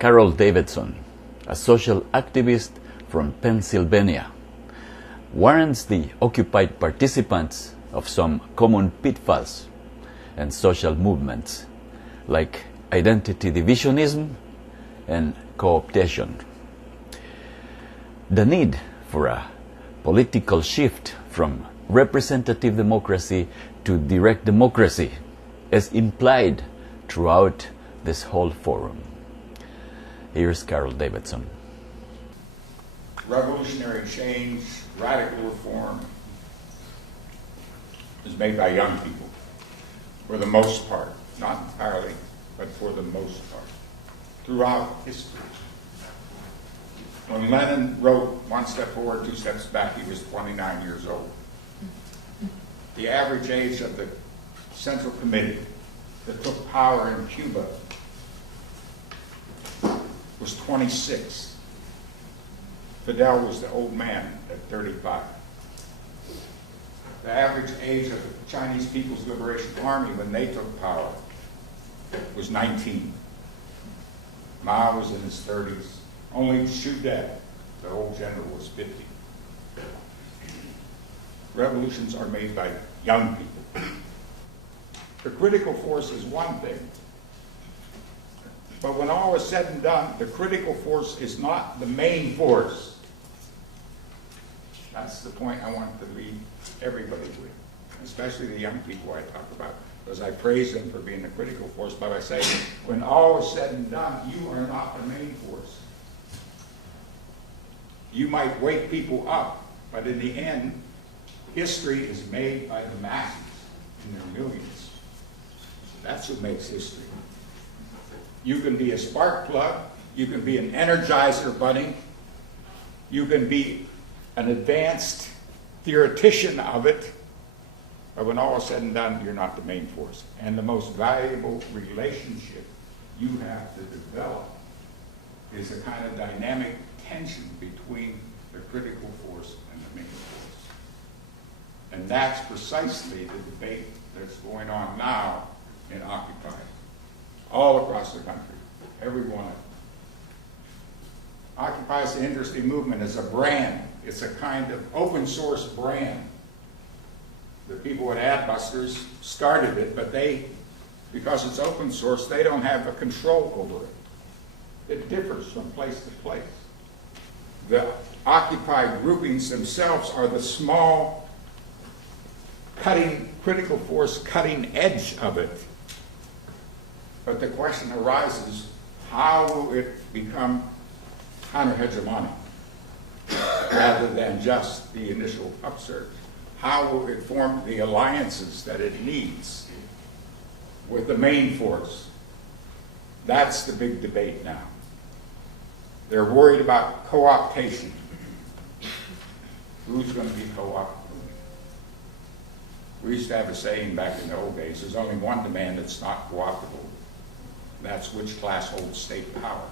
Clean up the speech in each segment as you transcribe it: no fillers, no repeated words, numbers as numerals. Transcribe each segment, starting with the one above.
Carol Davidson, a social activist from Pennsylvania, warns the occupied participants of some common pitfalls and social movements like identity divisionism and co-optation. The need for a political shift from representative democracy to direct democracy is implied throughout this whole forum. Here's Carol Davidson. Revolutionary change, radical reform is made by young people, for the most part, not entirely, but for the most part, throughout history. When Lenin wrote One Step Forward, Two Steps Back, he was 29 years old. The average age of the Central Committee that took power in Cuba was 26. Fidel was the old man at 35. The average age of the Chinese People's Liberation Army when they took power was 19. Mao was in his 30s. Only Xu De, the old general, was 50. Revolutions are made by young people. The critical force is one thing. But when all is said and done, the critical force is not the main force. That's the point I want to leave everybody with, especially the young people I talk about, because I praise them for being the critical force, but I say, when all is said and done, you are not the main force. You might wake people up, but in the end, history is made by the masses in their millions. That's what makes history. You can be a spark plug, you can be an energizer bunny, you can be an advanced theoretician of it, but when all is said and done, you're not the main force. And the most valuable relationship you have to develop is a kind of dynamic tension between the critical force and the main force. And that's precisely the debate that's going on now in Occupy, all across the country, every one of them. Occupy is an interesting movement. It's a brand. It's a kind of open source brand. The people at Adbusters started it, but they, because it's open source, they don't have a control over it. It differs from place to place. The Occupy groupings themselves are the small critical force cutting edge of it. But the question arises, how will it become counter-hegemonic rather than just the initial upsurge? How will it form the alliances that it needs with the main force? That's the big debate now. They're worried about co-optation. Who's going to be co-opted? We used to have a saying back in the old days, there's only one demand that's not co-optable. That's which class holds state power.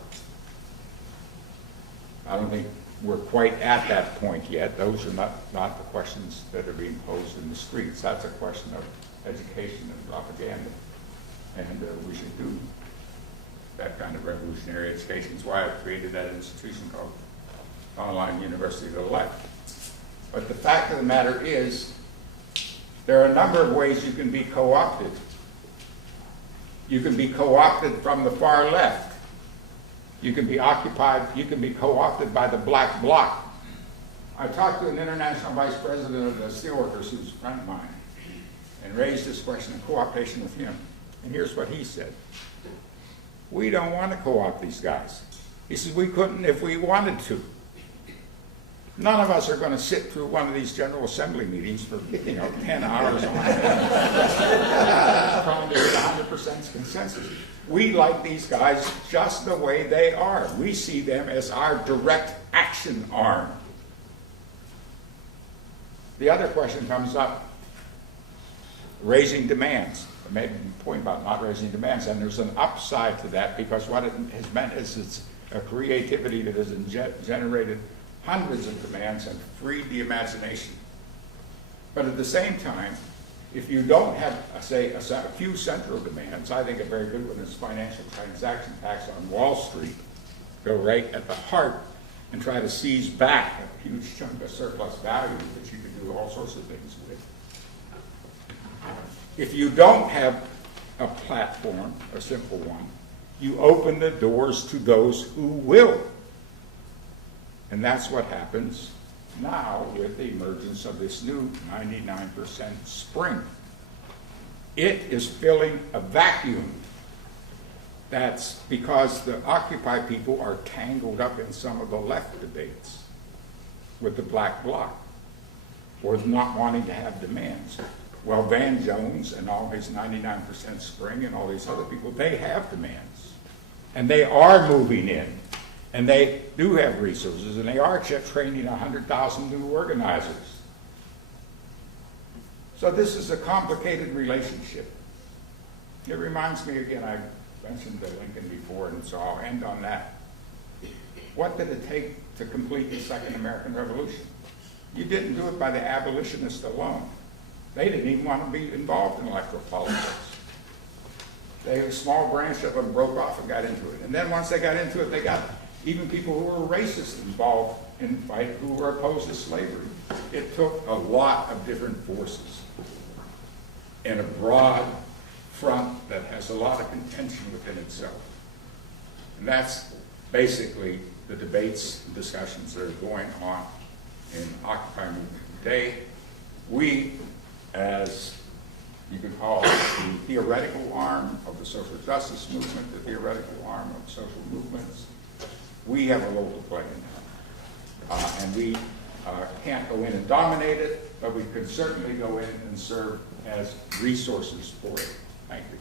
I don't think we're quite at that point yet. Those are not the questions that are being posed in the streets. That's a question of education and propaganda. And we should do that kind of revolutionary education. That's why I created that institution called Online University of the Left. But the fact of the matter is, there are a number of ways you can be co-opted. You can be co-opted from the far left. You can be co-opted by the black bloc. I talked to an international vice president of the steelworkers who's a friend of mine and raised this question of co-optation with him. And here's what he said. We don't want to co-opt these guys. He says, we couldn't if we wanted to. None of us are going to sit through one of these General Assembly meetings for 10 hours on end, trying to get 100% consensus. We like these guys just the way they are. We see them as our direct action arm. The other question comes up, raising demands. I made a point about not raising demands, and there's an upside to that because what it has meant is it's a creativity that has generated hundreds of demands and freed the imagination. But at the same time, if you don't have, say, a few central demands, I think a very good one is financial transaction tax on Wall Street. go right at the heart and try to seize back a huge chunk of surplus value that you can do all sorts of things with. If you don't have a platform, a simple one, you open the doors to those who will. And that's what happens now with the emergence of this new 99% spring. It is filling a vacuum. That's because the Occupy people are tangled up in some of the left debates with the black bloc, or not wanting to have demands. Well, Van Jones and all his 99% spring and all these other people, they have demands. And they are moving in. And they do have resources, and they are training 100,000 new organizers. So this is a complicated relationship. It reminds me, again, I mentioned Lincoln before, and so I'll end on that. What did it take to complete the Second American Revolution? You didn't do it by the abolitionists alone. They didn't even want to be involved in electoral politics. A small branch of them broke off and got into it. And then once they got into it, they got even people who were racist involved in the fight, who were opposed to slavery. It took a lot of different forces and a broad front that has a lot of contention within itself. And that's basically the debates and discussions that are going on in Occupy Movement today. We, as you could call it, the theoretical arm of the social justice movement, the theoretical arm of social movements, we have a role to play in that. And we can't go in and dominate it, but we could certainly go in and serve as resources for it. Thank you.